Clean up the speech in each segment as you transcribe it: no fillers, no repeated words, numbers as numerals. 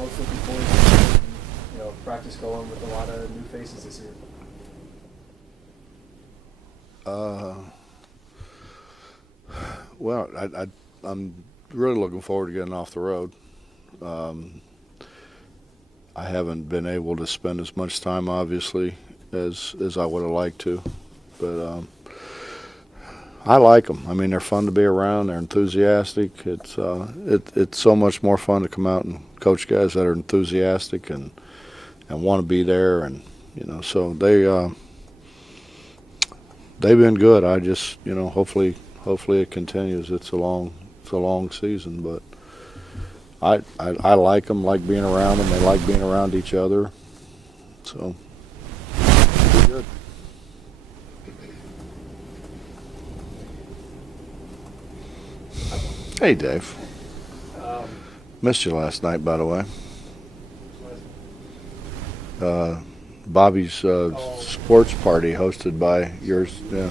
most looking forward to, practice going with a lot of new faces this year? Well, I'm really looking forward to getting off the road. I haven't been able to spend as much time, obviously, as I would have liked to, but I like them. I mean, they're fun to be around. They're enthusiastic. It's so much more fun to come out and coach guys that are enthusiastic and want to be there, and so they've been good. I just hopefully it continues. It's a long season, but I like them, like being around them. They like being around each other, so it'll be good. Hey, Dave. Missed you last night, by the way. Bobby's sports party hosted by yours. Yeah.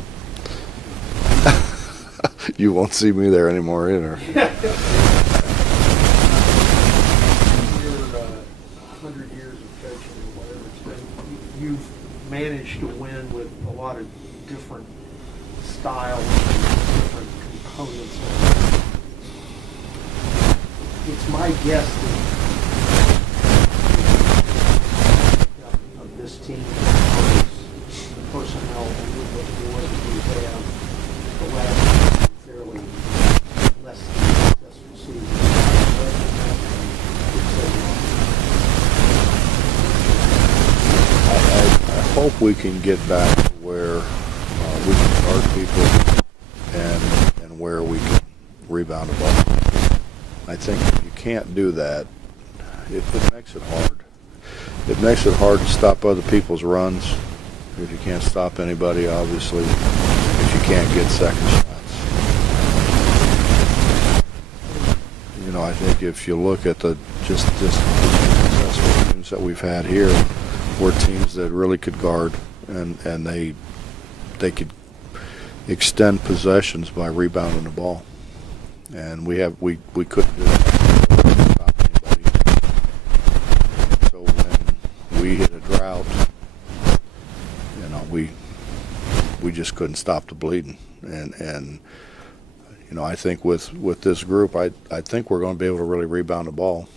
You won't see me there anymore either. 100 years of coaching or whatever it's been, you've managed to win with a lot of different styles and different components. It's my guess that of this team, the personnel, and with the board that we have, the last fairly less successful season. I hope we can get back to where we can guard people and where we can rebound the ball. I think if you can't do that, it makes it hard. It makes it hard to stop other people's runs. If you can't stop anybody, obviously, if you can't get second shots. I think if you look at the successful teams that we've had here, were teams that really could guard and they could extend possessions by rebounding the ball. And we couldn't do that. Stop anybody. So when we hit a drought, we just couldn't stop the bleeding. And I think with this group, I think we're going to be able to really rebound the ball.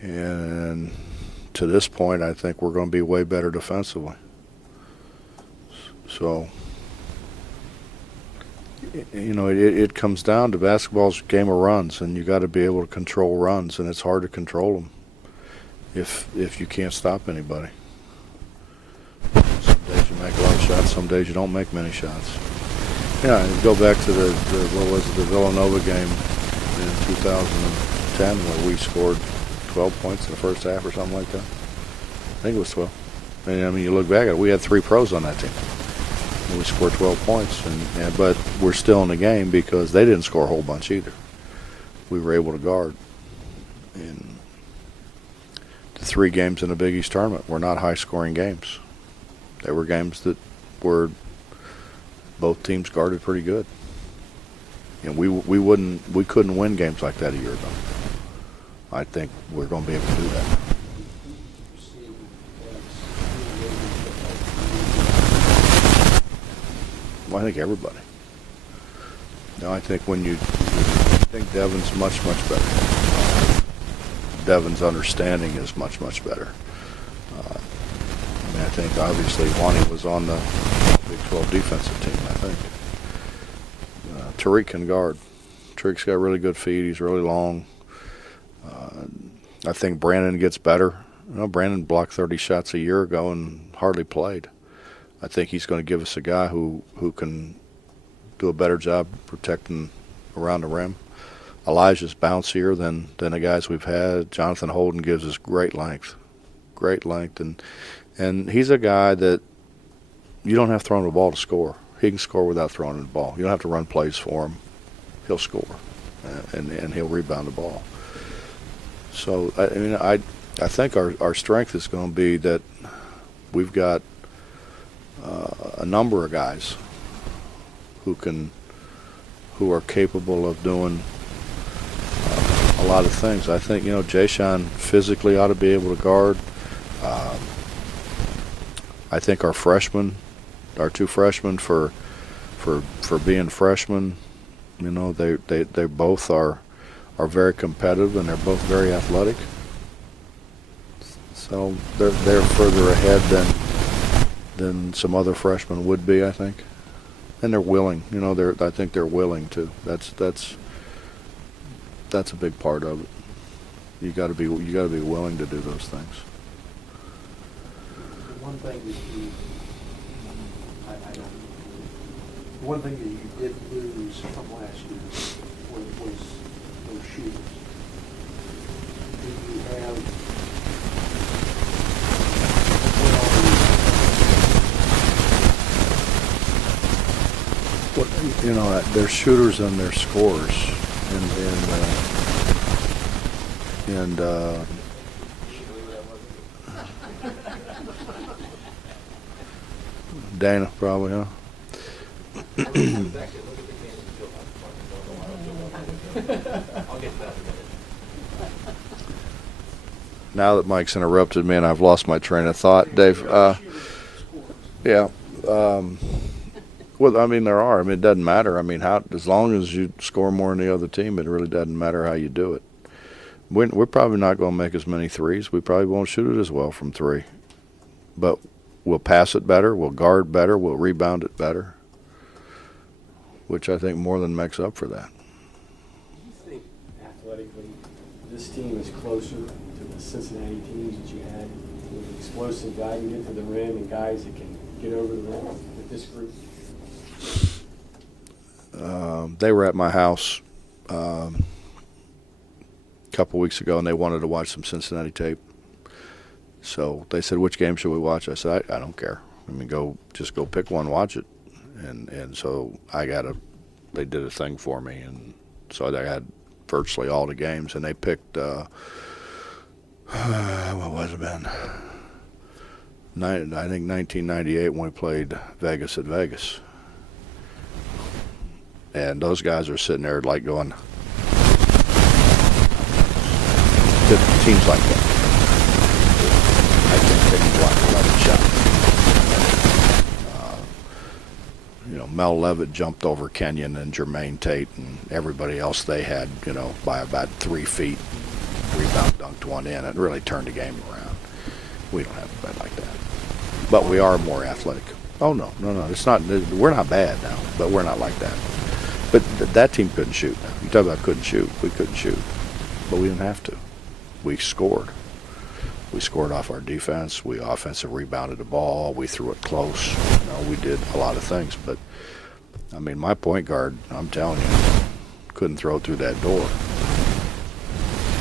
And to this point, I think we're going to be way better defensively. So, it comes down to basketball's a game of runs, and you got to be able to control runs, and it's hard to control them if you can't stop anybody. Some days you make a lot of shots, some days you don't make many shots. Yeah, and go back to the Villanova game in 2010 where we scored 12 points in the first half or something like that. I think it was 12. And you look back at it, we had 3 pros on that team. And we scored 12 points, but we're still in the game because they didn't score a whole bunch either. We were able to guard. And the 3 games in the Big East tournament were not high-scoring games. They were games that were both teams guarded pretty good. And we couldn't win games like that a year ago. I think we're going to be able to do that. Well, I think everybody. I think Devin's much better. Devin's understanding is much better. I think obviously Lonnie was on the Big 12 defensive team, I think. Tariq can guard. Tariq's got really good feet. He's really long. I think Brandon gets better. Brandon blocked 30 shots a year ago and hardly played. I think he's going to give us a guy who can do a better job protecting around the rim. Elijah's bouncier than the guys we've had. Jonathan Holden gives us great length, and he's a guy that you don't have to throw him the ball to score. He can score without throwing him the ball. You don't have to run plays for him. He'll score, and he'll rebound the ball. So I think our strength is going to be that we've got a number of guys who are capable of doing a lot of things. I think, Jay-Sean physically ought to be able to guard. I think our two freshmen for being freshmen, they both are very competitive, and they're both very athletic. So they're further ahead than some other freshmen would be, I think. And they're willing. I think they're willing to. That's a big part of it. You got to be willing to do those things. One thing that one thing that you did lose from last year was those shooters. Do you have they're shooters and they're scorers, and Dana probably, huh? Now that Mike's interrupted me and I've lost my train of thought, Dave. Yeah. Well, there are. It doesn't matter. As long as you score more than the other team, it really doesn't matter how you do it. We're probably not going to make as many threes. We probably won't shoot it as well from three. But we'll pass it better, we'll guard better, we'll rebound it better, which I think more than makes up for that. Do you think athletically this team is closer to the Cincinnati teams that you had, with an explosive guy who can get to the rim and guys that can get over the rim with this group? They were at my house a couple weeks ago, and they wanted to watch some Cincinnati tape. So they said, "Which game should we watch?" I said, "I don't care. Go pick one, watch it." And so they did a thing for me, and so I had virtually all the games, and they picked what was it, man? I think 1998 when we played Vegas at Vegas, and those guys are sitting there like going, teams like that. I think they can block 11 shots. Mel Levitt jumped over Kenyon and Jermaine Tate and everybody else they had, by about 3 feet. Rebound dunked one in. It really turned the game around. We don't have anybody like that. But we are more athletic. Oh, no. It's not. We're not bad now, but we're not like that. But that team couldn't shoot. You talk about couldn't shoot. We couldn't shoot. But we didn't have to. We scored. We scored off our defense. We offensive rebounded the ball. We threw it close. We did a lot of things. But, my point guard, I'm telling you, couldn't throw through that door.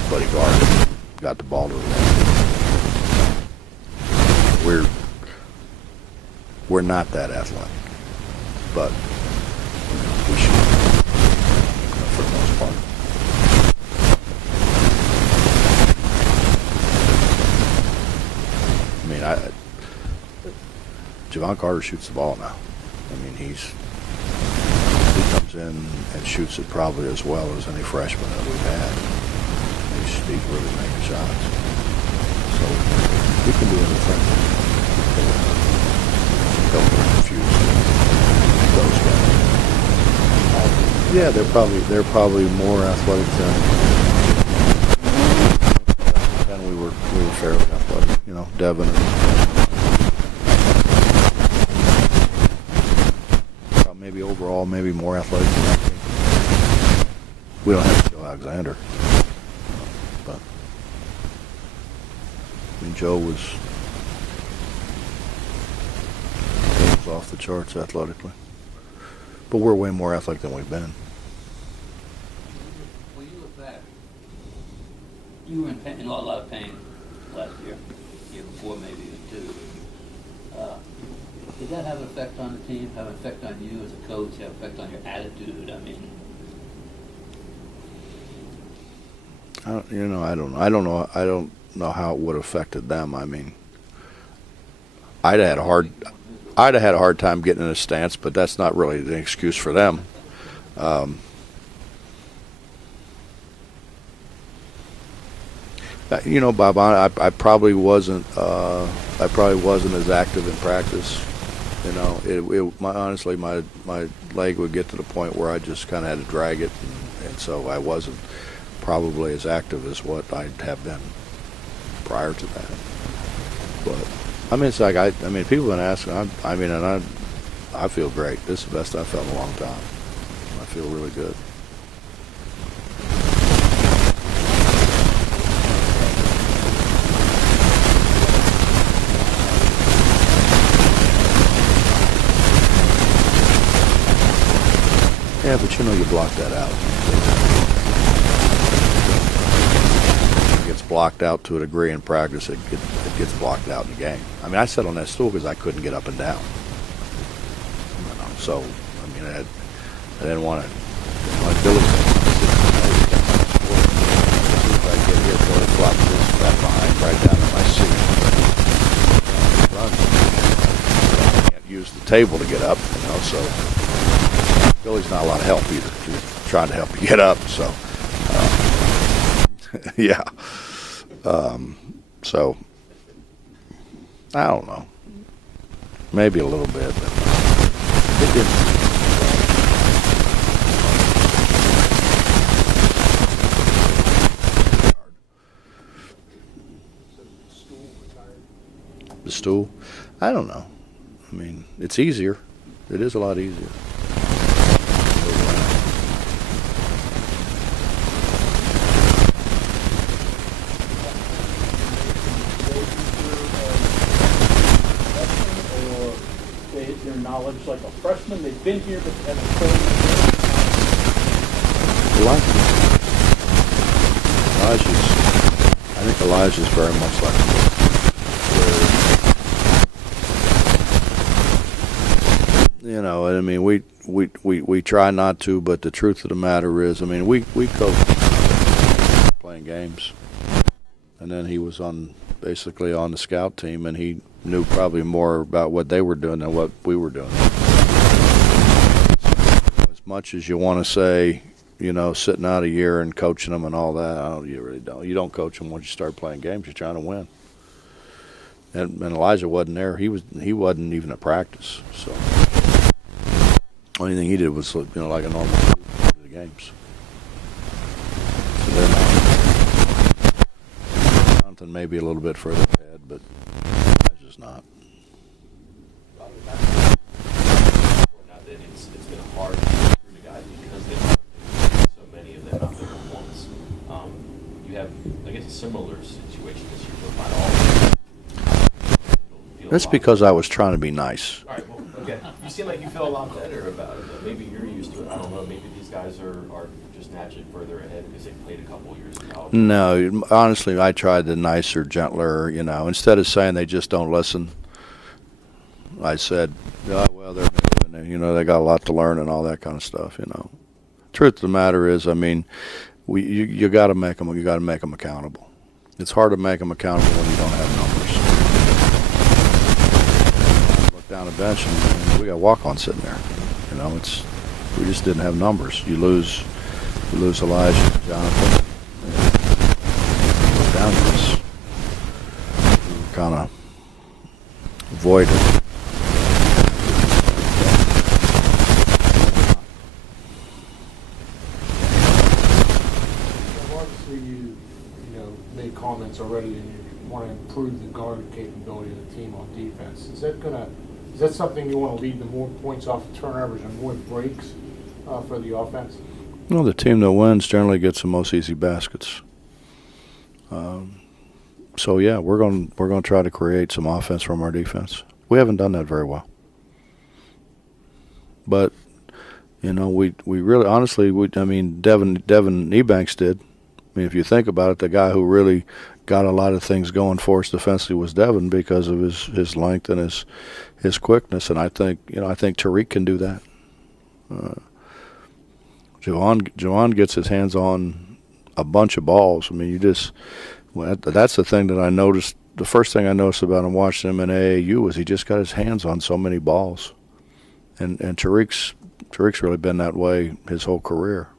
But he guarded. Got the ball to the rim. We're not that athletic. But we should, for the most part. Javon Carter shoots the ball now. He comes in and shoots it probably as well as any freshman that we've had. He's really making shots. So we can do anything. Don't get confused. Those guys. Yeah, they're probably more athletic than we were fairly athletic. Devin and maybe overall, maybe more athletic than that team. We don't have Joe Alexander. But Joe was off the charts athletically. But we're way more athletic than we've been. When you look back, you were in a lot of pain last year before maybe even two. Did that have an effect on the team? Have an effect on you as a coach? Have an effect on your attitude? I don't know how it would have affected them. I'd have had a hard time getting in a stance, but that's not really an excuse for them. Bob, I probably wasn't. I probably wasn't as active in practice. Honestly, my leg would get to the point where I just kind of had to drag it, and so I wasn't probably as active as what I have been prior to that. But I mean, it's like people have been asking. I feel great. This is the best I've felt in a long time. I feel really good. Yeah, but you block that out. It gets blocked out to a degree in practice. It gets blocked out in the game. I mean, I sat on that stool because I couldn't get up and down. So, I didn't want to. Like Billy said, if I get here, so it flops this back behind, right down to my seat. I can't use the table to get up, so. Billy's not a lot of help either. She's trying to help you get up, so yeah. So I don't know. Maybe a little bit, but it didn't. The stool? I don't know. I mean, it's easier. It is a lot easier. Their knowledge like a freshman? They've been here, but haven't played. I think Elijah's very much like we try not to, but the truth of the matter is, we coach playing games, and then he was basically on the scout team, and he knew probably more about what they were doing than what we were doing. As much as you want to say, sitting out a year and coaching them and all that, you really don't. You don't coach them once you start playing games. You're trying to win. And Elijah wasn't there. He wasn't even at practice. So only thing he did was like a normal to the games. So they're not. Jonathan maybe a little bit further ahead, but Elijah's not. Not that it's been hard to recruit the guys because they've so many of them out there at once. You have, I guess, a similar situation this year, but not all. That's because I was trying to be nice. All right, well, okay. You seem like you feel a lot better about it. Maybe you're used to it. I don't know. Maybe these guys are just naturally further ahead because they played a couple of years in college. No, honestly, I tried the nicer, gentler, Instead of saying they just don't listen, I said, they're new and, they got a lot to learn and all that kind of stuff, Truth of the matter is, you got to make them accountable. It's hard to make them accountable when you don't have numbers. Look down the bench and we got walk-on sitting there. We just didn't have numbers. You lose Elijah, Jonathan. Go down to this kind of void. Obviously, you made comments already, and you want to improve the guard capability of the team on defense. Is that something you want to lead to more points off of turnovers and more breaks for the offense? Well, the team that wins generally gets the most easy baskets. So yeah, we're going to try to create some offense from our defense. We haven't done that very well, but we really honestly Devin Ebanks did. If you think about it, the guy who really got a lot of things going for us defensively was Devin because of his length and his quickness, and I think Tariq can do that. Jawan gets his hands on a bunch of balls. That's the thing that I noticed. The first thing I noticed about him watching him in AAU was he just got his hands on so many balls, and Tariq's really been that way his whole career.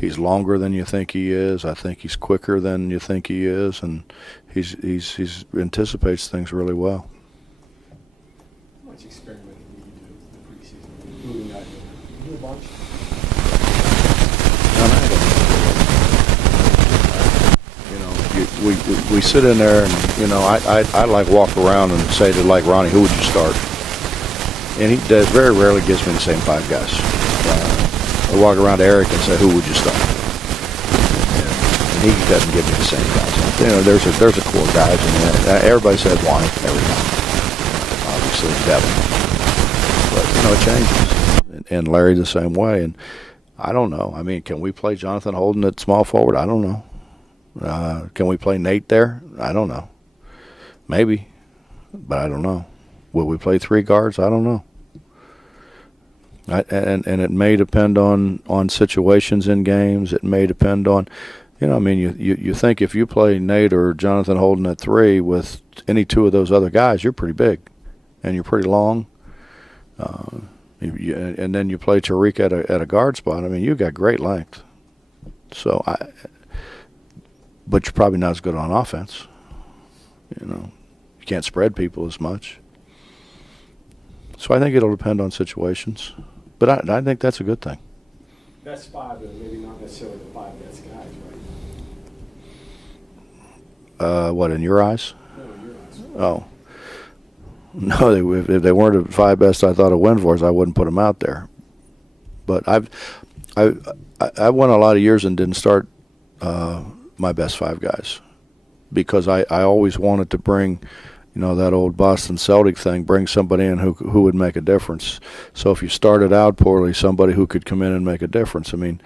He's longer than you think he is. I think he's quicker than you think he is, and he's anticipates things really well. How much experimenting do you do in the preseason? Moving out here. You do a bunch? You know, we sit in there, and you know, I like walk around and say to like Ronnie, who would you start? And he does very rarely gives me the same 5 guys. I walk around to Eric and say, who would you start? And he doesn't give me the same guys. You know, there's a core guys in there. Everybody says Wani every time. Obviously, Devin. But, you know, it changes. And Larry the same way. And I don't know. I mean, can we play Jonathan Holden at small forward? I don't know. Can we play Nate there? I don't know. Maybe. But I don't know. Will we play 3 guards? I don't know. And it may depend on situations in games. It may depend on, you know, I mean, you think if you play Nate or Jonathan Holden at 3 with any 2 of those other guys, you're pretty big, and you're pretty long. And then you play Tariq at a guard spot. I mean, you got great length. So but you're probably not as good on offense. You know, you can't spread people as much. So I think it'll depend on situations. But I think that's a good thing. Best 5, but maybe not necessarily the 5 best guys, right? What, in your eyes? No, in your eyes. Oh. No, if they weren't the 5 best I thought of Windforce, I wouldn't put them out there. But I went a lot of years and didn't start my best 5 guys because I always wanted to bring, you know, that old Boston Celtic thing, bring somebody in who would make a difference. So if you started out poorly, somebody who could come in and make a difference. I mean,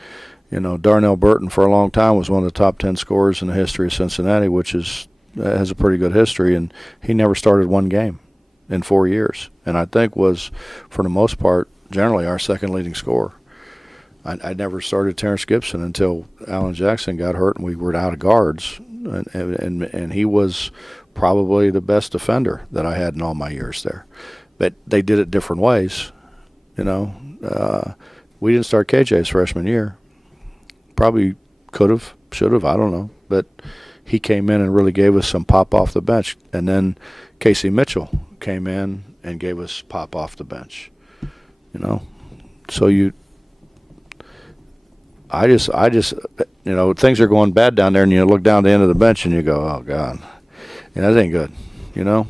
you know, Darnell Burton for a long time was one of the top 10 scorers in the history of Cincinnati, which has a pretty good history, and he never started 1 game in 4 years. And I think was, for the most part, generally our second leading scorer. I never started Terrence Gibson until Alan Jackson got hurt and we were out of guards, and he was probably the best defender that I had in all my years there. But they did it different ways, you know. We didn't start KJ's freshman year. Probably could have, should have, I don't know. But he came in and really gave us some pop off the bench. And then Casey Mitchell came in and gave us pop off the bench, you know. So I just, you know, things are going bad down there, and you look down the end of the bench and you go, oh, God. And that ain't good, you know.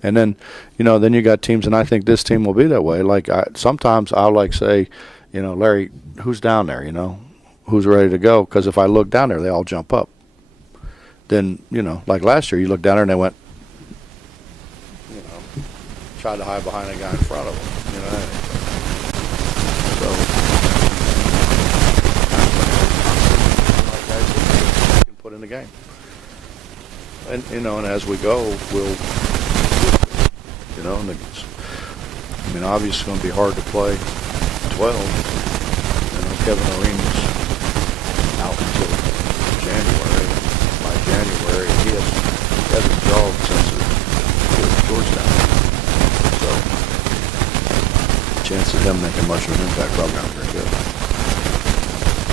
And then, you know, then you got teams, and I think this team will be that way. Like sometimes I'll like say, you know, Larry, who's down there? You know, who's ready to go? Because if I look down there, they all jump up. Then, you know, like last year, you look down there and they went, you know, tried to hide behind a guy in front of them. You know, so you can put in the game. And, you know, and as we go, we'll you know, and I mean, obviously it's going to be hard to play 12. You know, Kevin O'Reilly's out until January. By January, he hasn't jogged since Georgetown. So, the chance of him making much of an impact probably not very good.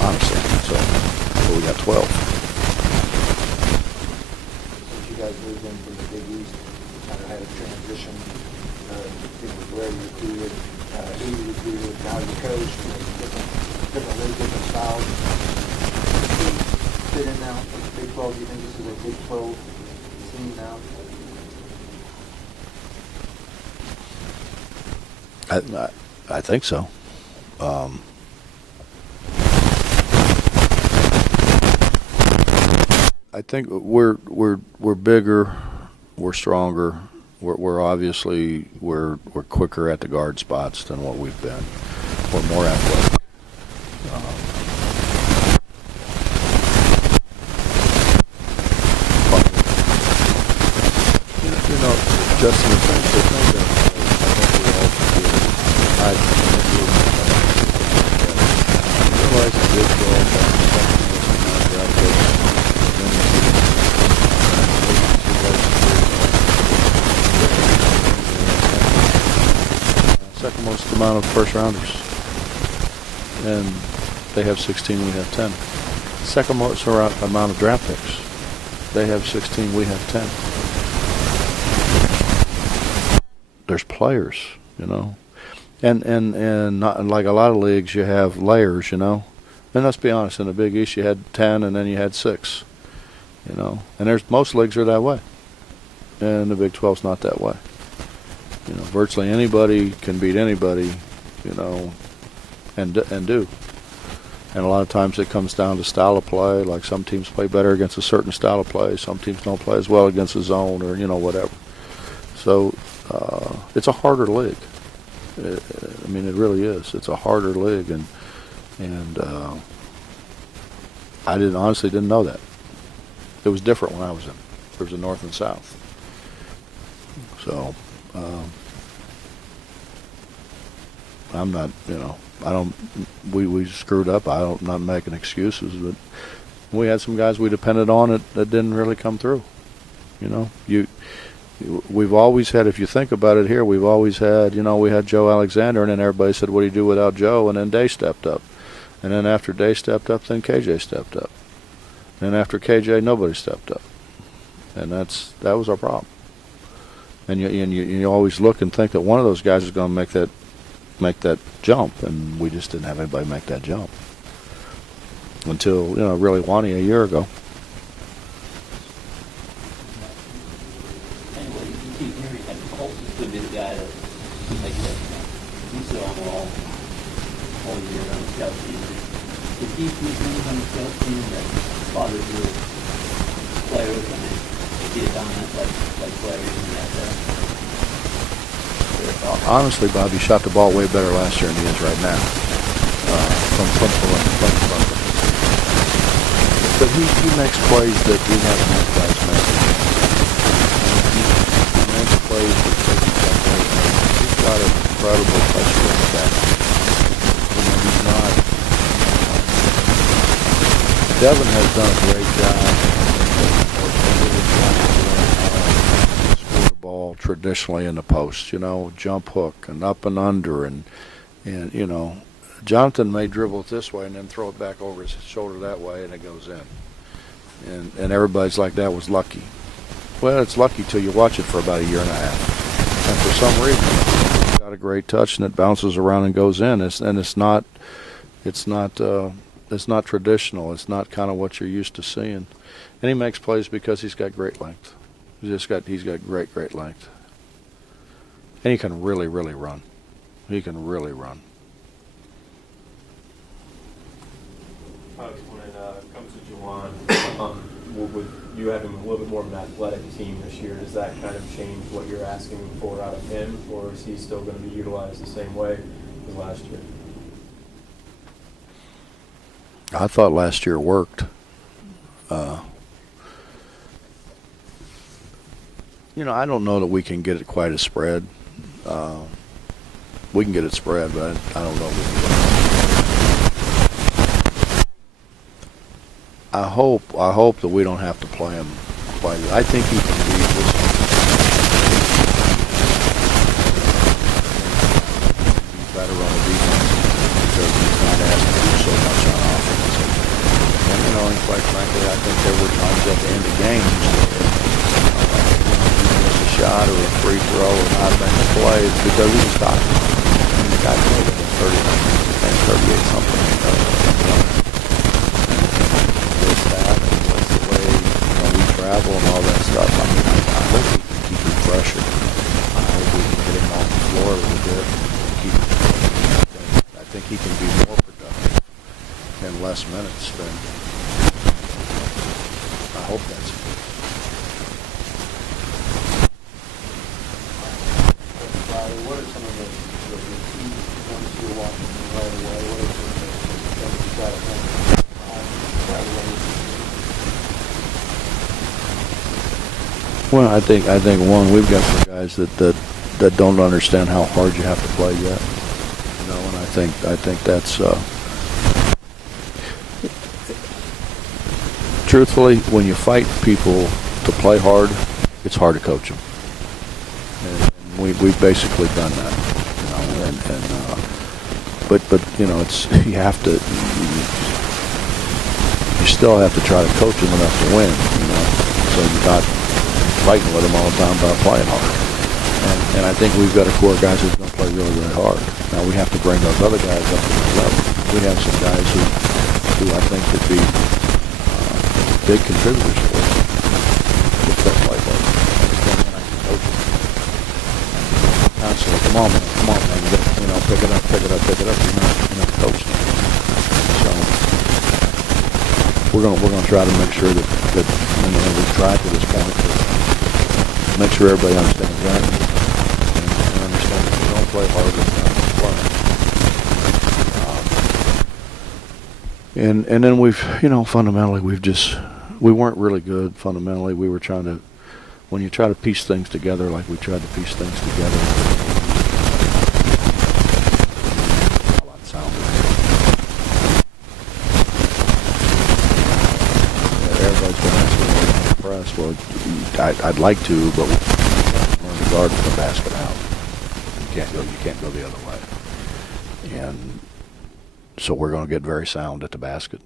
Honestly. So, but we got 12. Since you guys moved in from the Big East, kind of had a transition, where you recruited, who you recruited, now you coach, different styles. Do you fit in now with the Big 12? Do you think this is a Big 12 team now? I think so. I think we're bigger, we're stronger. We're obviously we're quicker at the guard spots than what we've been. We're more athletic. You know, Justin, the thing that I think we all should do. I realize the Big 12 second most amount of first rounders, and They have 16, we have 10. Second most amount of draft picks. They have 16, we have 10. There's players, you know. And not like a lot of leagues, you have layers, you know. And let's be honest, in the Big East, you had 10, and then you had 6, you know. And most leagues are that way. And the Big 12's not that way. You know, virtually anybody can beat anybody, you know, and do. And a lot of times it comes down to style of play. Like some teams play better against a certain style of play. Some teams don't play as well against a zone or, you know, whatever. So it's a harder league. I mean, it really is. It's a harder league, and I honestly didn't know that. It was different when I was in. There was a North and South. So I'm not, you know, I don't. We screwed up. I'm not making excuses, but we had some guys we depended on that didn't really come through. You know, we've always had, if you think about it here, we've always had, you know, we had Joe Alexander, and then everybody said, what do you do without Joe? And then Day stepped up. And then after Day stepped up, then KJ stepped up. And after KJ, nobody stepped up. And that was our problem. And you always look and think that one of those guys is going to make that jump, and we just didn't have anybody make that jump. Until, you know, really Wani a year ago. Keep hearing that Colts could be the guy to make that jump. He's still on the all year on the scout team. If he sees things on the scout team that bothers your players, and they get dominant like players in that. Honestly, Bob, he shot the ball way better last year than he is right now. From but he makes plays that we haven't had guys make. He makes plays that take you back there. He's got an incredible touch for his back. You know, he's not. Devin has done a great job. Score the ball traditionally in the post, you know, jump hook and up and under, and you know, Jonathan may dribble it this way and then throw it back over his shoulder that way, and it goes in. And everybody's like, that was lucky. Well, it's lucky till you watch it for about a year and a half. And for some reason, it's got a great touch, and it bounces around and goes in. It's not traditional. It's not kind of what you're used to seeing. And he makes plays because he's got great length. He's got great length. And he can really, really run. He can really run. When it comes to Juwan, with you having a little bit more of an athletic team this year, does that kind of change what you're asking for out of him, or is he still going to be utilized the same way as last year? I thought last year worked. You know, I don't know that we can get it quite as spread. We can get it spread, but I don't know if we can. I hope that we don't have to play him quite. I think he can be better on the defense because he's not asked to do so much on offense. And you know, and quite frankly, I think there were times at the end of games where he missed a shot or a free throw or not made a play because he was tired. I mean, the guy played in 30 minutes and 38 something. Travel and all that stuff. I mean, I hope we can keep him fresher. I hope we can get him off the floor a little bit. Keep him. I think he can be more productive in less minutes than. I hope that's it. What are some of the key ones you're watching right away? What are some of the things you've got to think right away? Well, I think one, we've got some guys that don't understand how hard you have to play yet. You know, and I think that's truthfully, when you fight people to play hard, it's hard to coach them. And we've basically done that. You know, but you know, it's you have to. You still have to try to coach them enough to win, you know. So you're not fighting with them all the time about playing hard. And I think we've got a core of guys who's going to play really, really hard. Now we have to bring those other guys up to the level. We have some guys who I think could be big contributors for us. If they play hard. Constantly, come on, man, you know, pick it up. You're not coaching. So we're gonna try to make sure that and we've tried to this point to make sure everybody understands that and understands that we don't play hard and then we've, you know, fundamentally we weren't really good fundamentally. We were trying to, when you try to piece things together like we tried to piece things together, a lot sounder. Everybody's been asking me in the press, well, I'd like to, but we're in the guard from the basket out. You can't go the other way. And so we're going to get very sound at the basket.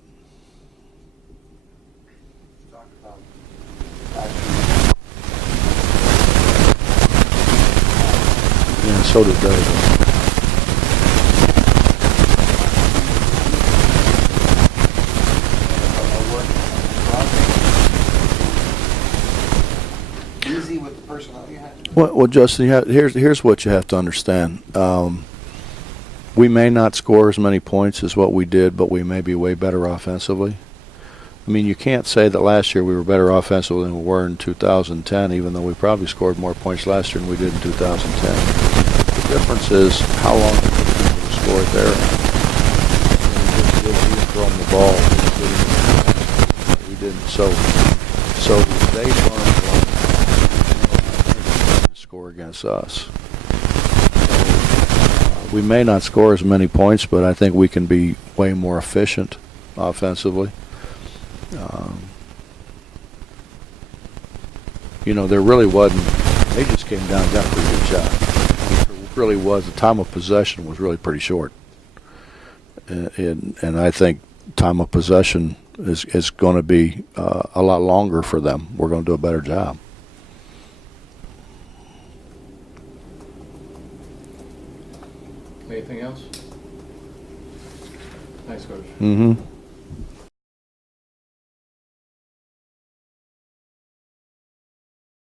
Yeah, so did Dave. Easy with the personnel you had? Well, Justin, here's what you have to understand. We may not score as many points as what we did, but we may be way better offensively. I mean, you can't say that last year we were better offensively than we were in 2010, even though we probably scored more points last year than we did in 2010. The difference is how long did we score it there. We didn't throw them the ball. We didn't. So they learned to score against us. We may not score as many points, but I think we can be way more efficient offensively. You know, there really wasn't. They just came down and got a pretty good shot. It really was. The time of possession was really pretty short, and I think time of possession is going to be a lot longer for them. We're going to do a better job. Anything else? Thanks, Coach. Mm-hmm.